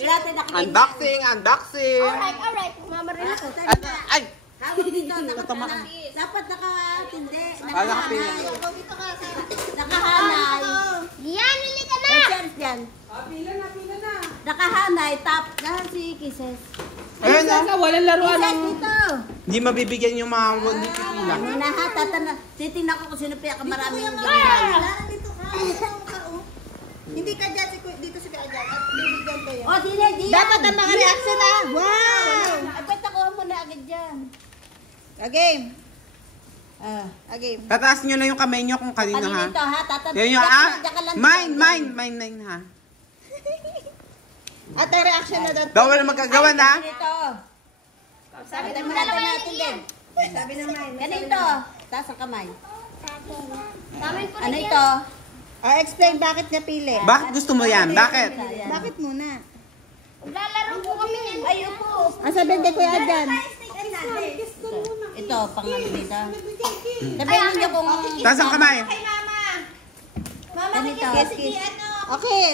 Unboxing, unboxing. Alright. Mama rin ako. Ay! Hawak dito, dapat nakatindi. Nakahanay. Nakahanay. Yan, huli ka na! Yan. Pila na. Nakahanay, tap. Lahat si Kisses. Ayun na. Walang laruan Kisses ng... dito. Hindi mabibigyan yung mga hindi pipila. Ano na ha, titignan ko kung sino pinakamarami yung ginagawa. Dito ka. Hindi ka dyan, dito si Kaya dyan. At bibigyan kayo. O, sino, diyan. Dapat ang mga reaction na. Wow! Abet ako muna agad dyan. Game. Game. Tataas nyo na yung kamay nyo kung kanino ha. Dito ha, tatanong. Yan yung mine ha. At ang reaction na doon. Bawal magkagawa na. Ganito. Sabi natin din. Sabi naman. Ganito. Taas ang kamay. Namin po Ano ito? Explain bakit niya pili. Bakit gusto mo yan? Bakit? Bakit muna? Lalaro po kami yan. Ayun po. Ang sabihin kay Kuya dyan. Ito, pang ano dito. Sabihin niyo kung... Taas ang kamay. Ganito. Okay.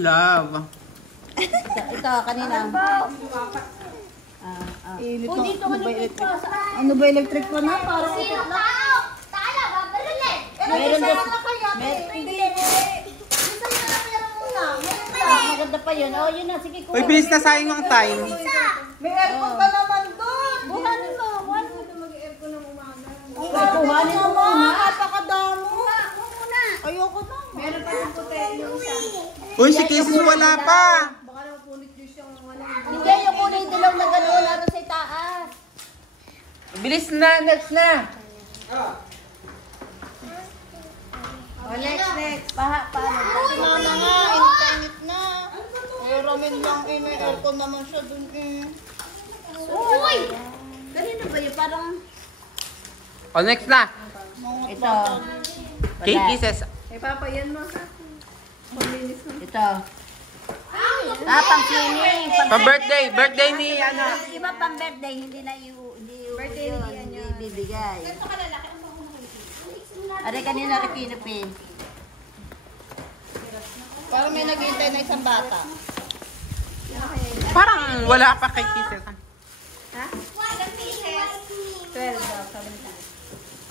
Love. Ito, kanina. O, dito ka dito. Ano ba electric pa na? Parang Sino tao? Tala, babarilin. Meron din. Maganda pa yun. Oh, yun na. Sige, Uy, bilis na sayang ang time. may aircon pa naman doon. Buhanin mo. Kuhanin mo muna. Napakadamo. Ayoko na. Meron pa yung puti yung isa. Uy, si Kisses wala pa. Baka naman punit yung siyang wala. Hindi, yung kulay dilaw na gano'n. Lalo sa itaas. Bilis na, next na. Next. Paano? Mama nga, init na. Ramen lang may aircon naman siya dun Uy! Ganito ba yun? Parang... Next na. Ito. Kay Kisses. Papayan mo sa Ito. Pang swimming. Pa-birthday. Birthday ni ano. Iba pang birthday. Hindi na hindi bibigay. Aray kanina rin kinupin. Parang may naghihintay na isang bata. Parang wala pa kay Kisses.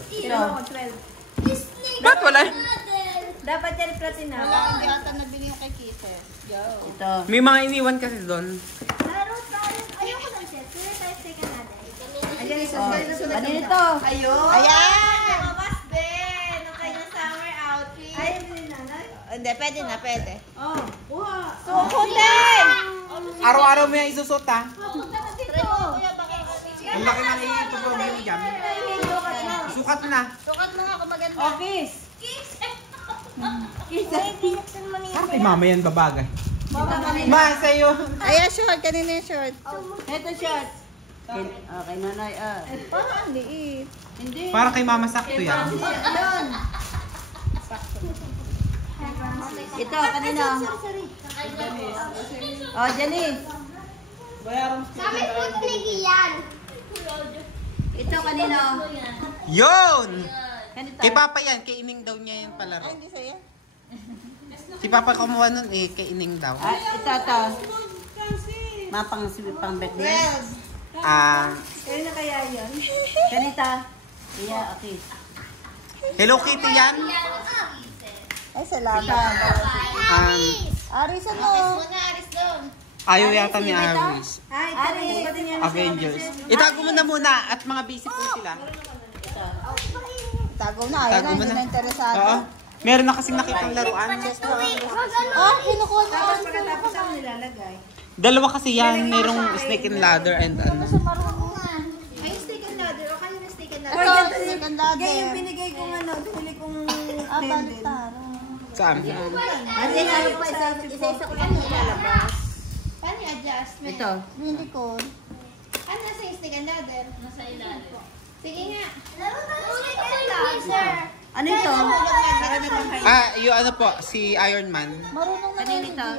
Ito. Ba't wala? Dapat yan platina. Wala, hindi ata nabili yung kay Kisses. Ito. May mga iniwan kasi doon. Laro tayo. Ayoko ng set. Sino tayo stay natin? Ayan, Ano ito? Ayun! Ayan! Mabas din! Ang kanyang summer outfit. Ayun din nanay? Hindi, pwede na, pwede. Oh, buha! Sukutin! Araw-araw mo yung isusot ha. Try mo, kuya, baka Ang laki ng ipapag yung jam. Sukat na. sukat mo nga kung maganda. Oh, kiss. Parang kay mama yan babagay. Ma, sa'yo. Ayan, short. Kanina yung short. Ito short. Okay, nanay. Parang ang liit. Hindi. Parang kay mama sakto yan. Ito, kanina. Oh, Janice. Kami po tumigiyan. Ito, kanina. Yun! Ganito. Kay Papa yan. Kay Ining daw niya yung palaro. Ay, hindi sa'yo. Si Papa kumuha nun eh. Kay Ining daw. Ito. Pang birthday. Kaya na kaya yan? Ganita. Iya, okay. Hello Kitty yan. Ay, salamat. Aris, ano? Ayaw yata ni Aris. Ay, Avengers. Itago mo na muna at mga busy po sila. Tago na. Ayaw Tago na, mo hindi na. na interesado. Oo. Meron na kasing nakitang laruan. Kinukuha ko. Dalawa kasi yan. Merong snake and ladder and ano. Ay, steak and ladder. O kayo na steak and Ito, steak and ladder. Kaya yung binigay kong ano, binili kong Baliktara. Saan? At then, ano pa, isa-isa ko lang ilalabas. Paano yung adjustment? Ito. Hindi ko. Ano nasa yung steak and ladder? Nasa ilalim. Sige nga. Laro tayo steak and ladder. Ano ito? Yung ano po, si Iron Man. Marunong na Kanina ito.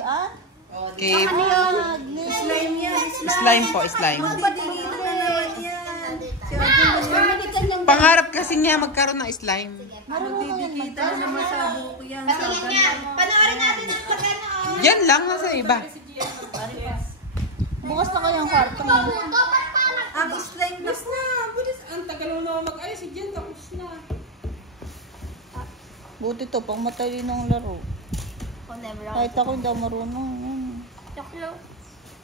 Kay Slime yan. slime po, slime. Patigil na naman yan. Pangarap kasi niya magkaroon ng slime. Magbibigita na naman sa buko yan. Patingin nga. Panoorin natin ang pagkano. Yan lang, nasa iba. Bukas na kayang kwarto mo. Ang strength na. Ang tagal mo naman mag-ayos. Si Jen, tapos na. Buti to, pang matalinong laro. Kahit ako hindi ako marunong. Yan.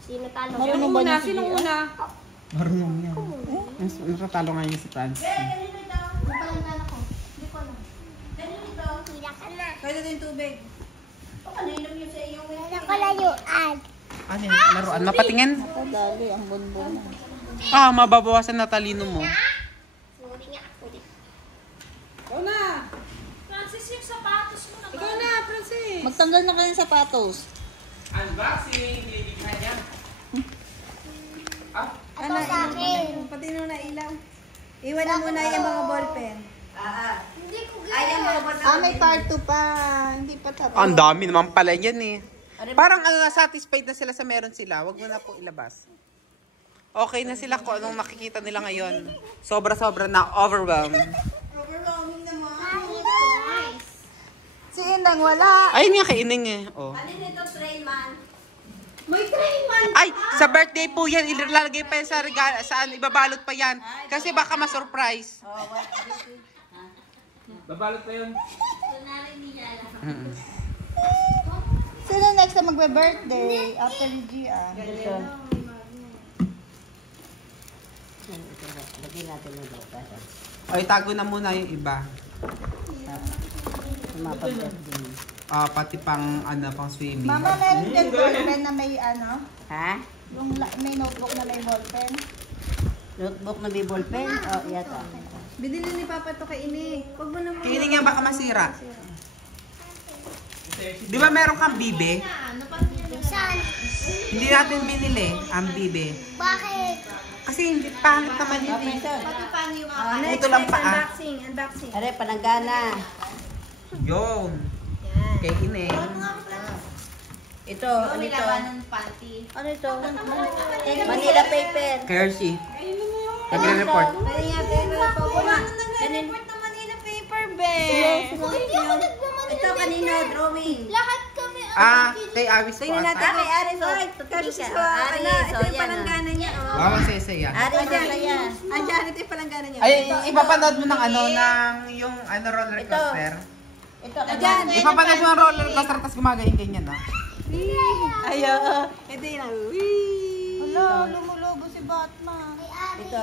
Sino talo? Marunong ba niya si Sino Gia? muna? Marunong yan. Natatalo nga yun si Franz. Pwede din tubig. Nakalayuan. Ano yun? Laruan? Mapatingin? Ako dali, ang bonbon. Ah, mababawasan na talino mo. Ikaw na. Francis, yung sapatos mo na. Ikaw na, Francis. Magtanggal na kayo ng sapatos. Unboxing! Nilibigyan yan. Ito sa akin. Pati nung nailaw. Iwan na muna yung mga ballpen. Hindi ko Ayan mo ba May part 2 pa. Hindi pa tapos. Ang dami naman pala yan eh. Parang satisfied na sila sa meron sila. Huwag mo na po ilabas. Okay na sila kung anong nakikita nila ngayon. Sobra-sobra na overwhelmed. Overwhelming naman. Si Inang wala. Ayun nga kay Ining eh. Oh. Alin ito, Trayman? May Trayman! Ay, sa birthday po yan. Ilalagay pa yan sa regalo. Saan? Ibabalot pa yan. Kasi baka ma-surprise. Babalot pa yun. Sino next na magbe-birthday? After ni Gia. O, itago na muna yung iba. Pati pang, pang swimming. Mama, meron din ballpen na may ano? Ha? Yung may notebook na may ballpen. Notebook na may ballpen? O, yata. Binili ni Papa to kay Ini. Huwag mo naman. Kaining yan baka masira. Di ba meron kang bibe? Saan? Hindi natin binili ang bibe. Bakit? Kasi hindi pangit naman yun eh. Pati paano yung mga Ito lang pa ah. Unboxing. Are, pananggana. Yun. Kay Ining. Ito, ano ito? Ano ito? Manila paper. Kershi. Nagre-report. Pwede nga paper pa po nga. Report na Manila paper, be. Hindi ako nagmamaganda. Ito kanina, drawing. Lahat kami. Kay Awis po Tingnan natin ata. kay Aris. Kasi siya. Ito yung palanggana niya. Wow, ang saya-saya. Are, masaya. Andiyan, ito yung palanggana niya. Ay, ipapanood mo ng yung roller coaster. Ito, Ayan. Ipapanood mo ng roller coaster tapos gumagayin-ganyan, no? Ayaw. Ito yun. Hala, lumulobo si Batman. ito.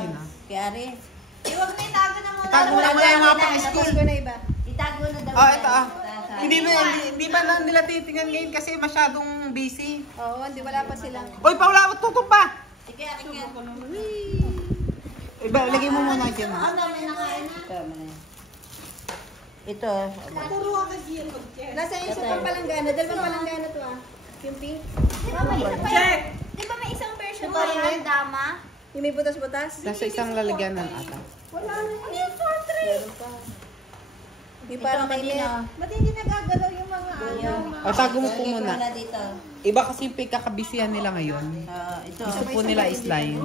Kay Are. Huwag na itago na muna. Itago na muna yung mga pang school. Itago na iba. Itago na daw. Oh, ito ah. Hindi ba na nila titingnan ngayon kasi masyadong busy. Oo, hindi wala pa sila. Uy, Paula, tutup pa! Sige, akin yan. Iba, lagay mo muna dyan. ah. Ito, muna. Ito. Nasa isa pang palanggana. Dalawang palanggana to ah. Yung pink. Check! Di ba may isang version mo yan, Dama? Yung may butas-butas. Nasa isang lalagyanan ata. Wala na. Ano yung short tray? Yung parang may net. Ba't hindi nagagalaw yung mga ano? O, tago mo po Sige, muna. muna dito. Iba kasi yung pagkakabisihan nila ngayon. Ito. Gusto po nila slime.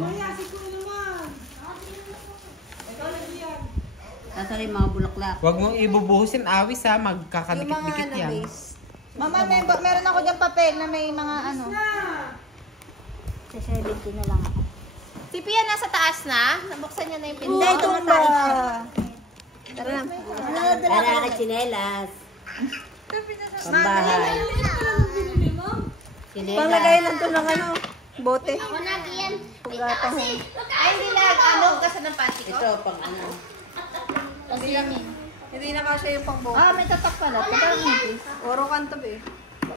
Nasa rin mga bulaklak. Huwag mong ibubuhusin awis ha, Yung mga magkakadikit-dikit yan. base. Mama, meron ako dyan papel na may mga ano. Sa 70 na lang ako. Si Pia nasa taas na? Nabuksan niya na yung Hindi, tumba. Tara na. Para chinelas. Pambahay. Chinelas. Panglagay lang to ng ano, bote. Ako na, Kian. Paggatang. Ay, hindi lang. Ano, hugasan ng panty ko? Ito, pang ano. Hindi na kasya yung pang bote. May tatak pala. Tatak mo. Oro kanto eh.